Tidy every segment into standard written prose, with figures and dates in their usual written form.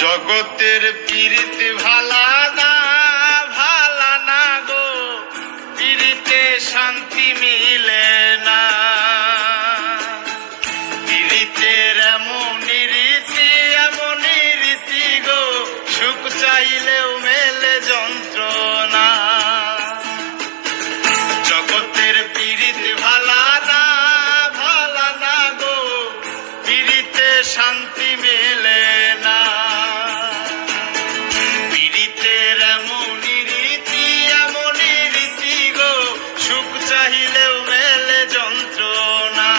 জগতের পীড়িতে ভালা না গো, পীড়িতে শান্তি মিলে না। পীড়িতের এমনই রীতি গো, সুখ চাইলেও মেলে যন্ত্রণা। জগতের পীড়িতে ভালা না গো, পীড়িতে শান্তি মেলে না। পীড়িতের এমনই রীতি গো, সুখ চাইলেও মেলে যন্ত্রণা।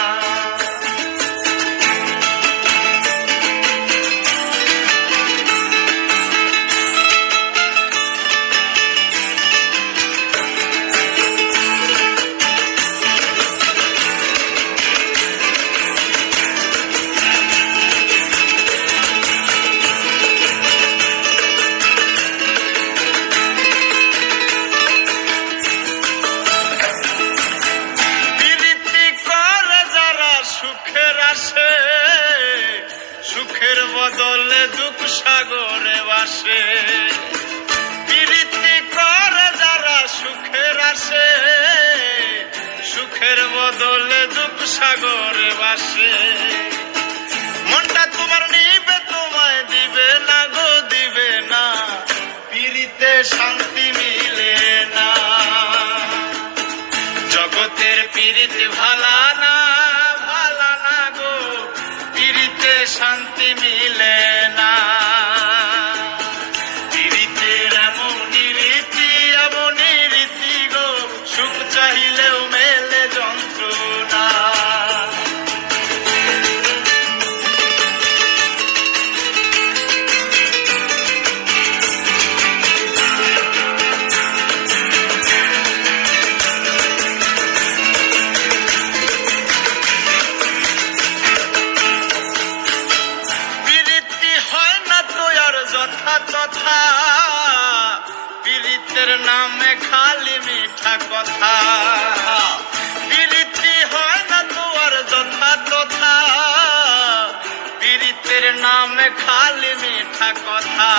সুখের বদলে দুঃখ সাগরে বাসে। প্রীতি করে যারা সুখের আসে, সুখের বদলে দুঃখ সাগরে বাসে। মনটা তোমার নিবে, তোমায় দিবে না গো, দিবে না। পীড়িতে শান্তি মিলে না। জগতের পীড়িতে ভালা না গো, পীড়িতে শান্তি মিলে না। পীড়িতের এমনই রীতি গো, সুখ চাইলেও মেলে যন্ত্রণা। তথা পীড়িতের নামে খালি মিঠা কথা। পীড়িতি হয় না তো আর যথা তথা, পীড়িতের নামে খালি মিঠা কথা।